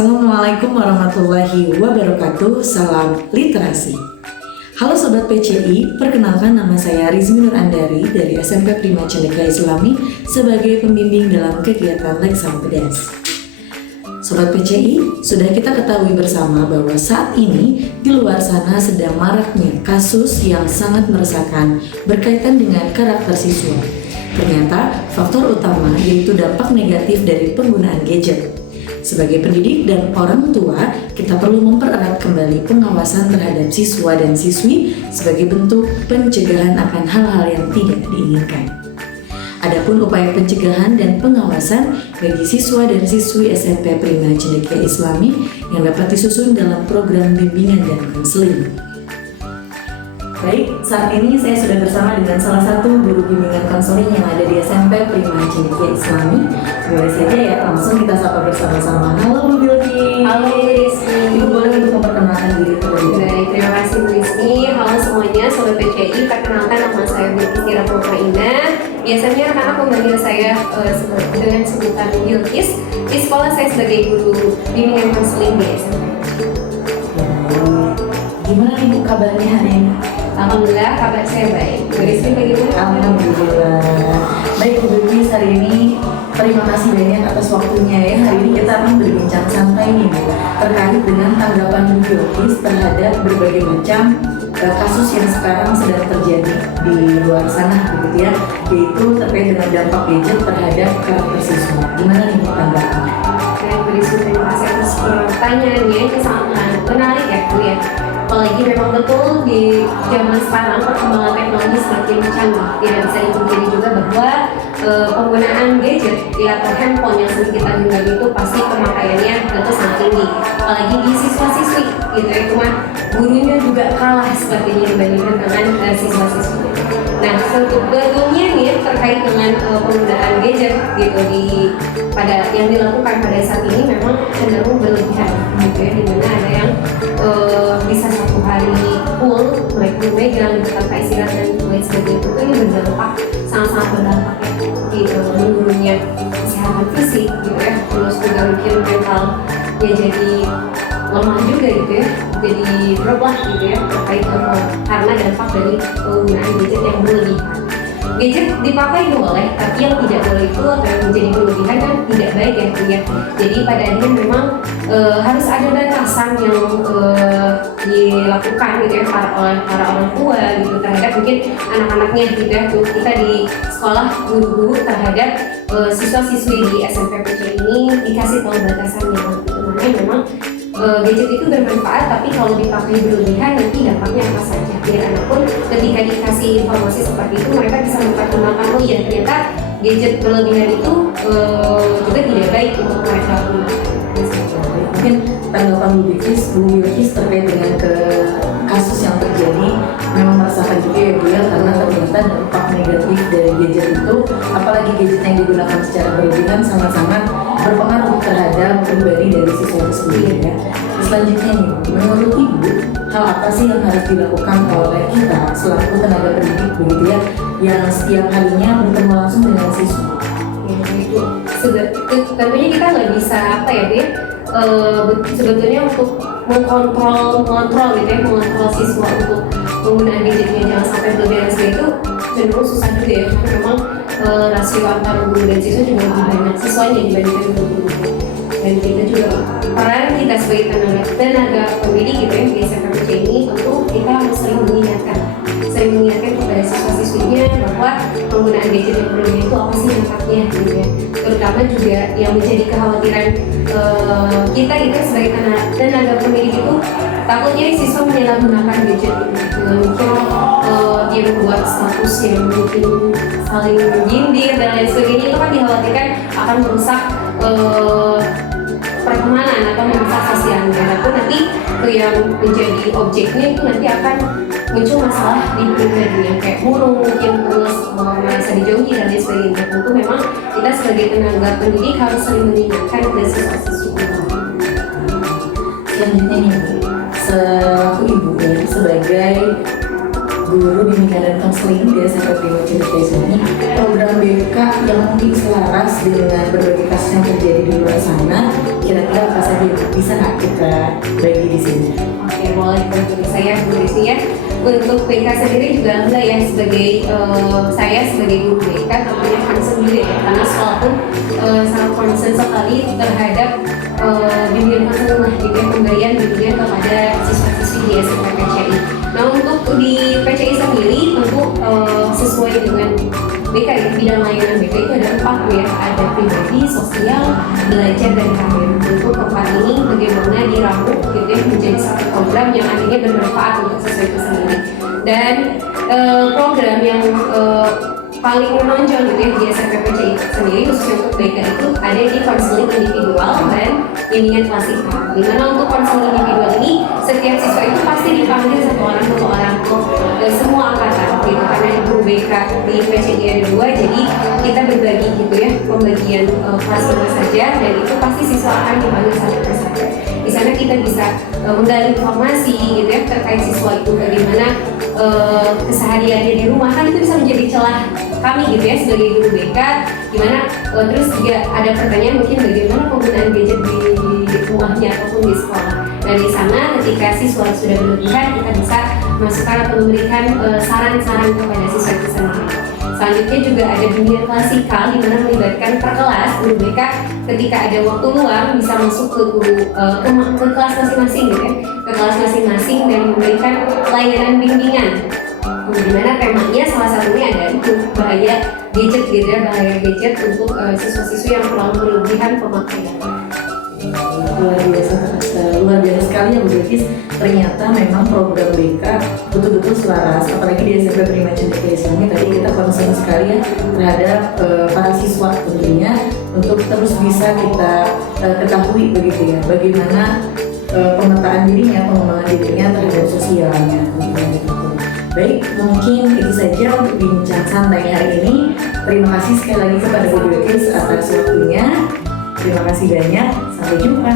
Assalamualaikum warahmatullahi wabarakatuh. Salam literasi. Halo Sobat PCI, perkenalkan nama saya Rizmi Nur Andari dari SMP Prima Cendekia Islami sebagai pembimbing dalam kegiatan Leksan Pedas. Sobat PCI, sudah kita ketahui bersama bahwa saat ini di luar sana sedang maraknya kasus yang sangat meresahkan berkaitan dengan karakter siswa. Ternyata faktor utama yaitu dampak negatif dari penggunaan gadget. Sebagai pendidik dan orang tua, kita perlu mempererat kembali pengawasan terhadap siswa dan siswi sebagai bentuk pencegahan akan hal-hal yang tidak diinginkan. Adapun upaya pencegahan dan pengawasan bagi siswa dan siswi SMP Prima Cendekia Islami yang dapat disusun dalam program bimbingan dan konseling. Baik, saat ini saya sudah bersama dengan salah satu guru bimbingan konseling yang ada di SMP Prima Cendekia Islami. Boleh saja ya, langsung kita sapa bersama-sama. Halo Bu Bilki. Halo Bu Rizky. Ibu boleh untuk memperkenalkan diri terlebih dahulu. Baik, terima kasih Bu Rizky. Halo semuanya, Sobat PCI. Perkenalkan nama saya Bilkis Ina. Biasanya anak-anak memanggil saya dengan sebutan Bilkis. Di sekolah saya sebagai guru bimbingan konseling di SMP. Gimana Ibu kabarnya hari ini? Alhamdulillah kabar saya baik. Bu Rizky bagaimana? Alhamdulillah. Baik Bu Bilkis, hari ini terima kasih banyak atas waktunya ya. Hari ini kita akan berbincang santai nih Bu, terkait dengan tanggapan Bu Bilkis terhadap berbagai macam kasus yang sekarang sedang terjadi di luar sana begitu ya, yaitu terkait dengan dampak gadget terhadap karakter siswa. Gimana nih Bu tanggapannya? Baik, Bu Rizky, terima kasih atas pertanyaannya. Ini sangat menarik ya Bu ya. Apalagi memang betul di zaman sekarang perkembangan teknologi semakin canggih. Tidak bisa dipungkiri juga bahwa penggunaan gadget atau handphone yang sering kita genggam itu pasti pemakaiannya tentu sangat tinggi. Apalagi di siswa-siswi gitu ya, cuma gurunya juga kalah sepertinya dibandingkan dengan siswa-siswi. Nah, sebetulnya nih terkait dengan penggunaan gadget gitu yang dilakukan pada saat ini memang cenderung berlebihan gitu ya, dimana ada yang bisa satu hari full mereka memegang tanpa istirahat dan lain sebagainya. Itu ini berdampak, sangat-sangat berdampak ya gitu, menurunnya kesehatan fisik gitu ya, terus juga mungkin mental ya jadi lemah juga gitu ya, jadi drop lah gitu ya terkait karena dampak dari penggunaan gadget yang berlebihan. Gadget dipakai boleh, tapi yang tidak boleh itu atau yang menjadi berlebihan kan tidak baik ya. Jadi pada akhirnya memang harus ada batasan yang dilakukan gitu ya oleh para orang tua gitu terhadap mungkin anak-anaknya gitu ya. Kita di sekolah guru-guru terhadap siswa-siswi di SMP PC ini dikasih tahu batasannya gitu. Makanya memang gadget itu bermanfaat, tapi kalau dipakai berlebihan nanti dampaknya apa saja. Biar anak pun ketika dikasih informasi seperti itu mereka bisa mempertimbangkan, oh iya ternyata gadget berlebihan itu juga tidak baik untuk mereka gunakan. Mungkin tanggapan Bu Bilkis terkait dengan kasus yang terjadi memang merasakan juga ya Bu ya, karena ternyata dampak negatif dari gadget itu, apalagi gadget yang digunakan secara berlebihan sangat-sangat berpengaruh terhadap pribadi dari siswa itu sendiri ya. Selanjutnya nih, menurut Ibu, hal apa sih yang harus dilakukan oleh kita selaku tenaga pendidik begitu ya, yang setiap harinya bertemu langsung dengan siswa? Ya, itu tentunya kita nggak bisa apa ya Bu ya, sebetulnya untuk mengontrol gitu ya, mengontrol siswa untuk penggunaan gadgetnya jangan sampai berlebihan itu cenderung susah juga ya, karena memang rasio antara guru dan siswa juga lebih banyak siswanya dibandingkan guru. Dan kita juga peran kita sebagai tenaga pendidik gitu ya di SMP ini, tentu kita harus sering mengingatkan kepada siswa-siswinya bahwa penggunaan gadget yang berlebihan itu apa sih dampaknya gitu ya. Terutama juga yang menjadi kekhawatiran kita gitu sebagai tenaga pendidik itu, takutnya siswa menyalahgunakan gadget dengan mungkin dia membuat status yang mungkin saling menyindir dan lain sebagainya. Itu kan dikhawatirkan akan merusak pertemanan atau merusak sosialnya. Ataupun nanti yang menjadi objeknya itu nanti akan muncul masalah di pribadinya, kayak murung mungkin, terus merasa dijauhi dan lain sebagainya. Tentu memang kita sebagai tenaga pendidik harus sering mengingatkan ke siswa-siswi. Selanjutnya nih Bu, selaku Ibu ya, sebagai guru bimbingan dan konseling di SMP Prima Cendekia Islami, program BK yang mungkin selaras dengan berbagai kasus yang terjadi di luar sana, kira-kira apa saja bisa nggak kita bagi di sini? Oke, boleh dari saya Bu Rizky ya. Untuk BK sendiri juga alhamdulillah ya sebagai saya sebagai guru BK tentunya concern juga ya, karena sekolah pun sangat concern sekali terhadap bimbingan konseling lah gitu ya, pemberian bimbingan kepada siswa-siswi di SMP PCI. Nah untuk di PCI sendiri tentu sesuai dengan BK ya, bidang layanan BK itu ada 4 ya, ada pribadi, sosial, belajar, dan karir. Untuk keempat ini bagaimana diramu gitu ya menjadi satu program yang akhirnya bermanfaat untuk siswa itu sendiri. Dan program yang paling menonjol gitu ya di SMP PCI sendiri khususnya untuk BK itu ada di konseling individual dan bimbingan klasikal. Dimana untuk konseling individual ini setiap siswa itu pasti dipanggil satu orang semua angkatan gitu, karena di guru BK di PCI ada 2, jadi kita berbagi gitu ya pembagian kelas mana saja, dan itu pasti siswa akan dipanggil satu persatu. Di sana kita bisa menggali informasi gitu ya terkait siswa itu bagaimana kesehariannya di rumah, kan itu bisa menjadi celah kami gitu ya sebagai guru BK, gimana terus juga ada pertanyaan mungkin bagaimana penggunaan gadget di rumahnya ataupun di sekolah. Dan di sana ketika siswa sudah berlebihan, kita bisa masukkan atau memberikan saran-saran kepada siswa itu sendiri. Selanjutnya juga ada bimbingan klasikal di mana melibatkan per kelas guru BK ketika ada waktu luang bisa masuk ke kelas masing-masing gitu ya, ke kelas masing-masing dan memberikan layanan bimbingan. Di mana temanya salah satunya ada bahaya gadget gitu ya, bahaya gadget untuk siswa-siswi yang terlalu berlebihan pemakaian. Luar biasa sekali ya Bu Bilkis. Ternyata memang program BK betul-betul selaras, apalagi di SMP Prima Cendekia Islami. Tadi kita concern sekali ya terhadap para siswa tentunya, untuk terus bisa kita ketahui begitu ya, bagaimana pemetaan dirinya, pengembangan dirinya terhadap sosialnya. Baik, mungkin itu saja untuk bincang santai hari ini. Terima kasih sekali lagi kepada Bu Bilkis atas waktunya. Terima kasih banyak, sampai jumpa.